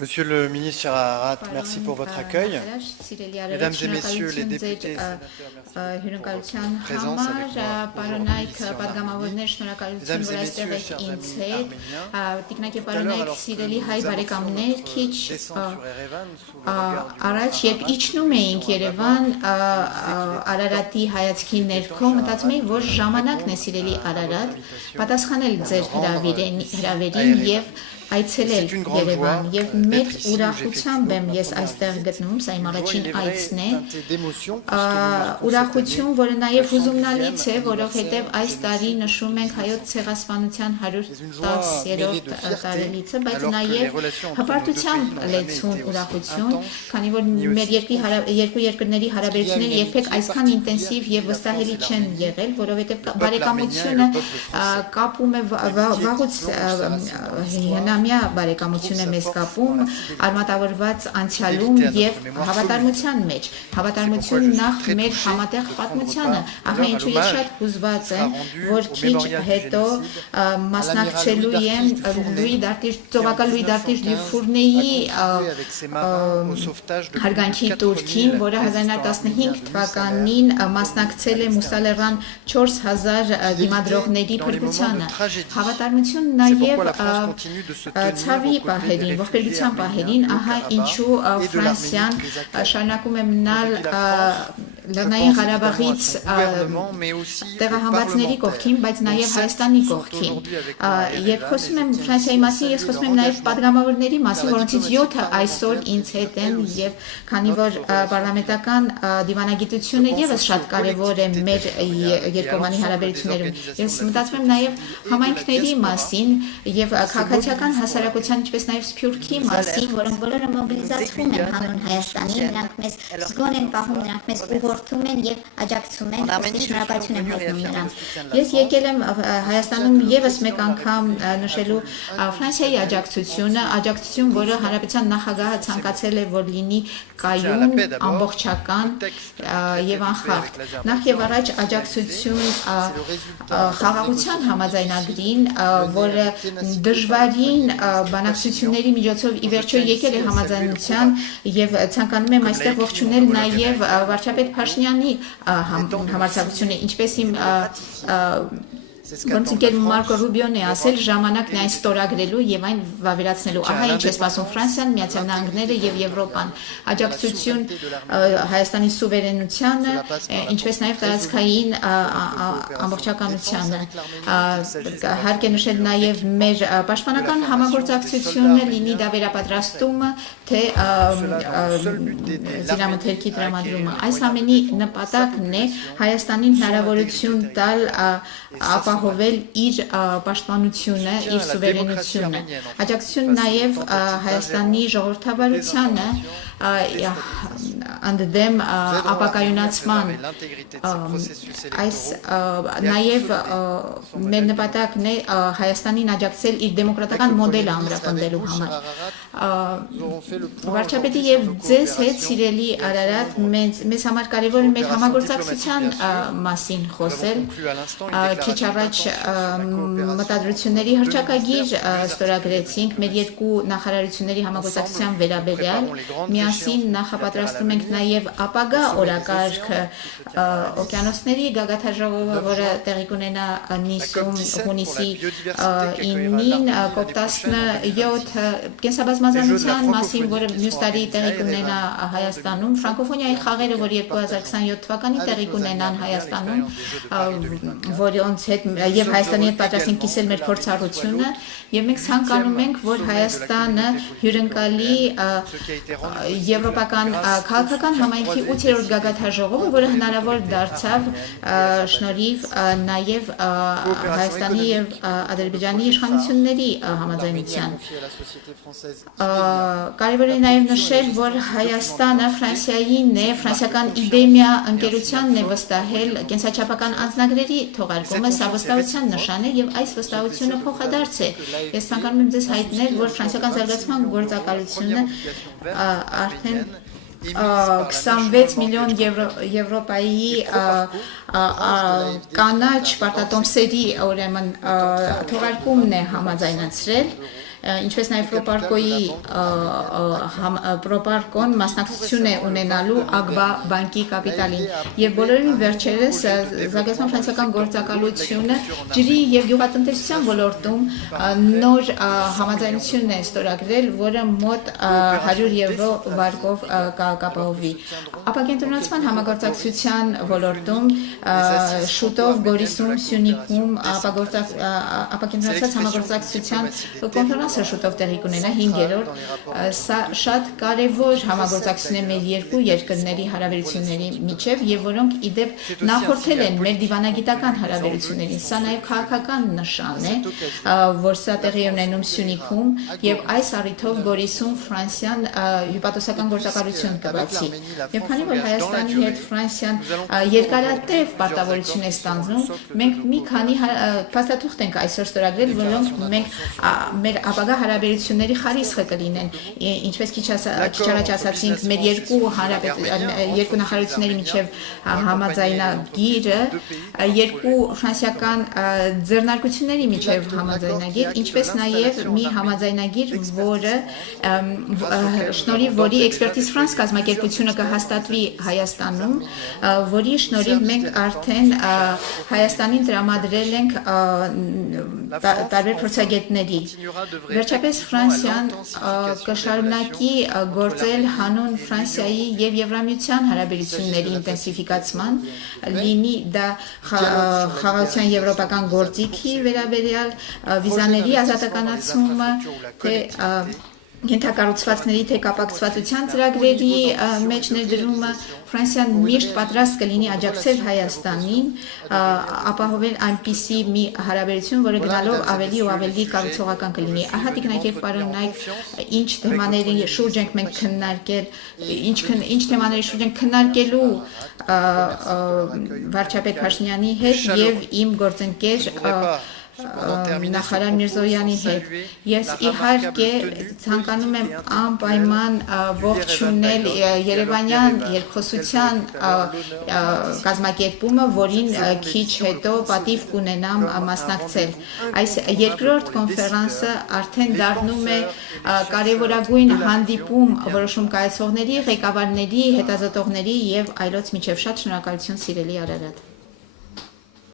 Monsieur le ministre Ararat, merci pour votre accueil. Mesdames et messieurs les députés et sénateurs, merci pour votre présence avec moi aujourd'hui. Mesdames et messieurs, chers amis arméniens, tout à l'heure, alors que nous annonçons notre descente sur Erevan, sous le regard du Առաջ երբ իջնում էինք Երևան Արարատի հայացքի ներքո մտածում էի որ ժամանակն է սիրելի Արարատ պատասխանել ձեր հրավերին եւ այցելել Երևան եւ մեծ ուրախությամբ եմ ես այստեղ գտնվում, սա իմ առաջին այցն է։ Ուրախություն, որը նաեւ հուզումնալից է, որովհետեւ այս տարի նշում ենք հայոց ցեղասպանության 110-րդ տարելիցը, բայց նաեւ հպարտությամբ լեցուն ուրախություն, քանի որ մեր երկու երկրների հարաբերությունները երբեք այսքան ինտենսիվ եւ վստահելի չեն եղել, որովհետեւ բարեկամությունը կապում է վաղուց Միա բարեկամություն է մեզ կապում արմատավորված անցյալում եւ հավատարմության մեջ հավատարմություն նախ մեր համատեղ պատմությանը ահա ինչու ես շատ հուզված եմ որ քիչ հետո մասնակցելու եմ ծովական Լուի Դարտիժ Դյուֆուրնեի հարգանքի տուրքին որը 1915 թվականին մասնակցել է Մուսալերան 4000 դիմադրողների փրկությանը հավատարմություն նաեւ Ցավի պահերին, ողբերգության պահերին, ահա ինչու Ֆրանսիան շարունակում է մնալ Լեռնային Ղարաբաղից տեղահանվածների կողքին, բայց նաև Հայաստանի կողքին։ Երբ խոսում եմ Ֆրանսիայի մասին, ես խոսում եմ նաև падգամավորների մասին, որոնցից 7-ը այսօր ինձ հետ են եւ քանի որ պարլամենտական դիվանագիտությունը եւս շատ կարեւոր է մեր երկկողմանի հարաբերություններում։ Ես մտածում եմ նաև համայնքների մասին եւ քաղաքացիական հասարակության, ինչպես նաև Սփյուռքի մասին, որոնք բոլորը մոբիլիզացվում են հանուն Հայաստանի, նրանք մեզ զգոն են պահում, նրանք մեզ ուղղորդում են եւ աջակցում են, շնորհակալություն եմ հայտնում նրանց։ Ես եկել եմ Հայաստանում եւս մեկ անգամ նշելու Ֆրանսիայի աջակցություն, որը Հանրապետության նախագահը ցանկացել է, որ լինի կայուն, ամբողջական եւ անխախտ։ Նախ եւ առաջ աջակցություն խաղաղության համաձայնագրին, որը դժվարին բանակցությունների միջոցով ի վերջո եկել է համաձայնության եւ ցանկանում եմ այստեղ ողջունել նաեւ վարչապետ Փաշինյանի համարձակությունը, ինչպես իմ Ոնց ինքն Մարկո Ռուբիոն է ասել, ժամանակն է այն ստորագրելու եւ այն վավերացնելու։ Ահա ինչ է սպասում Ֆրանսիան, Միացյալ Նահանգները եւ Եվրոպան։ Աջակցություն Հայաստանի սուվերենությանը, ինչպես նաեւ տարածքային ամբողջականությանը։ Հարկ է նշել նաեւ մեր պաշտպանական համագործակցությունը, լինի դա վերապատրաստումը, թե զինամթերքի տրամադրումը։ Այս ամենի նպատակն է Հայաստանին հնարավորություն տալ ապահովել իր պաշտպանությունը, իր սուվերենությունը։ Աջակցություն նաև Հայաստանի ժողովրդավարությանը ընդդեմ ապակայունացման այս նաև մեր նպատակն է Հայաստանին աջակցել իր դեմոկրատական մոդելը ամրապնդելու համար։ Վարչապետի եւ ձեզ հետ սիրելի Արարատ մեզ համար կարևոր է մեր համագործակցության մասին խոսել։ Քիչ առաջ մտադրությունների հռչակագիր ստորագրեցինք մեր երկու նախարարությունների համագործակցության վերաբերյալ։ Միասին նախապատրաստում ենք նաև ապագա օրակարգը օկիանոսների գագաթաժողովը, որը տեղի կունենա Նիսում հունիսի 9-ին, COP17 կենսաբազմազանության մասին, որը մյուս տարի տեղի կունենա Հայաստանում, ֆրանկոֆոնիայի խաղերը, որ 2027 թվականին տեղի կունենան Հայաստանում, որոնց հետ եւ Հայաստանի հետ պատրաստ ենք կիսել մեր փորձառությունը, եւ մենք ցանկանում ենք, որ Հայաստանը հյուրընկալի եվրոպական քաղաքական համայնքի 8-րդ գագաթաժողովը, որը հնարավոր դարձավ շնորհիվ նաև Հայաստանի եւ Ադրբեջանի իշխանությունների համաձայնության։ Կարևոր է նաև նշել, որ Հայաստանը Ֆրանսիային է, ֆրանսիական իդեմիա ընկերությանն է վստահել կենսաչափական անձնագրերի թողարկումը, սա վստահության նշան է եւ այս վստահությունը փոխադարձ է։ Ես ցանկանում եմ ձեզ հայտնել, որ ֆրանսիական զարգացման գործակալությունը արդեն 26 միլիոն Եվրոպայի կանաչ պարտատոմսերի ուրեմն թողարկումն է համաձայնացրել ինչպես նաև Պրոպարկոն մասնակցություն է ունենալու ԱԳԲԱ բանկի կապիտալին եւ բոլորին վերջերս զարգացման ֆրանսիական գործակալությունը ջրի եւ գյուղատնտեսության ոլորտում նոր համաձայնություն է ստորագրել, որը մոտ 100 եվրո վարկով կապահովի։ Ապակենտրոնացման համագործակցության ոլորտում շուտով Գորիսում, Սյունիքում ապակենտրոնացված համագործակցության կոնֆերանսը շուտով տեղի կունենա 5-րդ։ Սա շատ կարևոր համագործակցություն է մեր երկու երկրների հարաբերությունների միջև եւ որոնք իդեպ նախորդել են մեր դիվանագիտական հարաբերություններին։ Սա նաեւ քաղաքական նշան է, որ սա տեղի է ունենում Սյունիքում եւ այս առիթով Գորիսում Ֆրանսիան հյուպատոսական գործակալություն կբացի։ Եվ քանի որ Հայաստանի հետ Ֆրանսիան երկարատև պարտավորություն է ստանձնում, մենք մի քանի փաստաթուղթ ենք այսօր ստորագրել, որոնք մենք մեր ապագա հարաբերությունների խարիսխը կլինեն, ինչպես քիչ առաջ ասացինք, մեր երկու նախարարությունների միջև համաձայնագիրը, երկու ֆրանսիական ձեռնարկությունների միջև համաձայնագիր, ինչպես նաև մի համաձայնագիր, որը շնորհիվ որի Expertise France կազմակերպությունը կհաստատվի Հայաստանում, որի շնորհիվ մենք արդեն Հայաստանին տրամադրել ենք տարբեր փորձագետների։ Վերջապես Ֆրանսիան կշարունակի գործել հանուն Ֆրանսիայի եւ Եվրամիության հարաբերությունների ինտենսիվիկացման, լինի դա խաղաղության եվրոպական գործիքի վերաբերյալ վիզաների ազատականացումը, թե ենթակառուցվածքների թե կապակցվածության ծրագրերի մեջ ներդրումը, Ֆրանսիան միշտ պատրաստ կլինի աջակցել Հայաստանին, ապահովել այնպիսի մի հարաբերություն, որը գնալով ավելի ու ավելի կառուցողական կլինի։ Ահա տիկնայք եւ պարոնայք, ինչ թեմաների շուրջ ենք մենք քննարկել, ինչ թեմաների շուրջ ենք քննարկելու վարչապետ Փաշինյանի հետ եւ իմ գործընկեր նախարար Միրզոյանի հետ։ Ես իհարկե ցանկանում եմ անպայման ողջունել Երևանյան երկխոսության կազմակերպումը, որին քիչ հետո պատիվ կունենամ մասնակցել։ Այս երկրորդ կոնֆերանսը արդեն դառնում է կարևորագույն հանդիպում որոշում կայացողների, ղեկավարների, հետազոտողների եւ այլոց միջև։ Շատ շնորհակալություն, սիրելի Արարատ։